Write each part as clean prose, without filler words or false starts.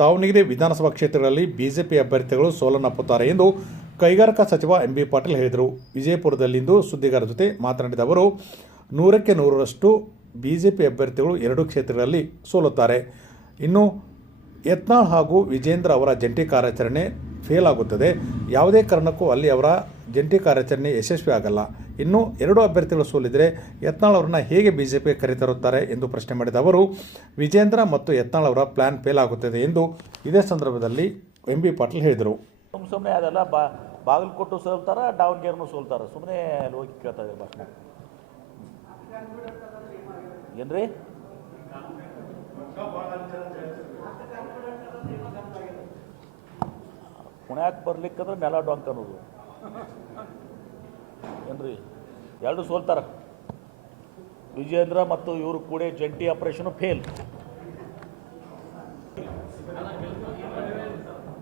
ದಾವಣಗೆರೆ ವಿಧಾನಸಭಾ ಕ್ಷೇತ್ರಗಳಲ್ಲಿ ಬಿಜೆಪಿ ಅಭ್ಯರ್ಥಿಗಳು ಸೋಲನ್ನಪ್ಪುತ್ತಾರೆ ಎಂದು ಕೈಗಾರಿಕಾ ಸಚಿವ ಎಂಬಿ ಪಾಟೀಲ್ ಹೇಳಿದರು. ವಿಜಯಪುರದಲ್ಲಿಂದು ಸುದ್ದಿಗಾರರ ಜೊತೆ ಮಾತನಾಡಿದ ಅವರು, 100ಕ್ಕೆ 100ರಷ್ಟು ಬಿಜೆಪಿ ಅಭ್ಯರ್ಥಿಗಳು ಎರಡೂ ಕ್ಷೇತ್ರಗಳಲ್ಲಿ ಸೋಲುತ್ತಾರೆ. ಇನ್ನು ಯತ್ನಾಳ್ ಹಾಗೂ ವಿಜೇಂದ್ರ ಅವರ ಜಂಟಿ ಕಾರ್ಯಾಚರಣೆ ಫೇಲ್ ಆಗುತ್ತದೆ. ಯಾವುದೇ ಕಾರಣಕ್ಕೂ ಅಲ್ಲಿ ಅವರ ಜಂಟಿ ಕಾರ್ಯಾಚರಣೆ ಯಶಸ್ವಿ ಆಗಲ್ಲ. ಇನ್ನು ಎರಡು ಅಭ್ಯರ್ಥಿಗಳು ಸೋಲಿದರೆ ಯತ್ನಾಳ್ ಅವರನ್ನು ಹೇಗೆ ಬಿಜೆಪಿ ಕರೆತರುತ್ತಾರೆ ಎಂದು ಪ್ರಶ್ನೆ ಮಾಡಿದ ಅವರು, ವಿಜೇಂದ್ರ ಮತ್ತು ಯತ್ನಾಳ್ ಅವರ ಪ್ಲಾನ್ ಫೇಲ್ ಆಗುತ್ತದೆ ಎಂದು ಇದೇ ಸಂದರ್ಭದಲ್ಲಿ ಎಂಬಿ ಪಾಟೀಲ್ ಹೇಳಿದರು. ಸುಮ್ಮನೆ ಅದೆಲ್ಲ ಬಾಗಲಕೋಟು ಸೋಲ್ತಾರ, ದಾವಣಗೆರೆನೂ ಸೋಲ್ತಾರ. ಸುಮ್ಮನೆ ಅಲ್ಲಿ ಹೋಗಿ ಕೇಳ್ತಾ ಇದ್ದಾರೆ ಭಾಷಣ. ಏನ್ರಿ ಪುಣ್ಯಾಕ್ ಬರ್ಲಿಕ್ಕಂದ್ರೆ ನೆಲ ಡೊಂಕ್ ಅನ್ನೋದು ಏನ್ರಿ, ಎರಡು ಸೋಲ್ತಾರ. ವಿಜೇಂದ್ರ ಮತ್ತು ಇವರು ಕೂಡ ಜಂಟಿ ಆಪರೇಷನ್ ಫೇಲ್.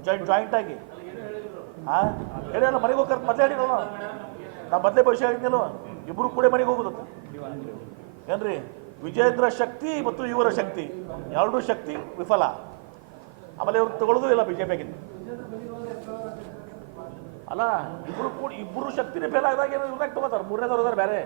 ಜಾಯಿಂಟ್ ಆಗಿ ಹೇಳಿಲ್ಲ, ಮನೆಗೆ ಹೋಗ್ತಾರೆ. ಮೊದಲೇ ಹೇಳಿರಲ್ಲ, ನಾ ಮೊದಲೇ ಭವಿಷ್ಯ ಹೇಳಿದ್ನಲ್ಲ, ಇಬ್ಬರು ಕೂಡ ಮನೆಗೆ ಹೋಗೋದು ಏನ್ರಿ. ವಿಜೇಂದ್ರ ಶಕ್ತಿ ಮತ್ತು ಇವರ ಶಕ್ತಿ ಎರಡೂ ಶಕ್ತಿ ವಿಫಲ. ಆಮೇಲೆ ಇವ್ರು ತಗೊಳ್ಳೋದು ಇಲ್ಲ ಬಿಜೆಪಿಯಾಗಿಂದ. ಅಲ್ಲ, ಇಬ್ಬರು ಶಕ್ತಿನೇ ಫೇಲ್ ಆದಾಗ ಏನೋ ಇವ್ರಾಗ ತಗೋತಾರೆ. ಮೂರನೇದವ್ರು ಬೇರೆ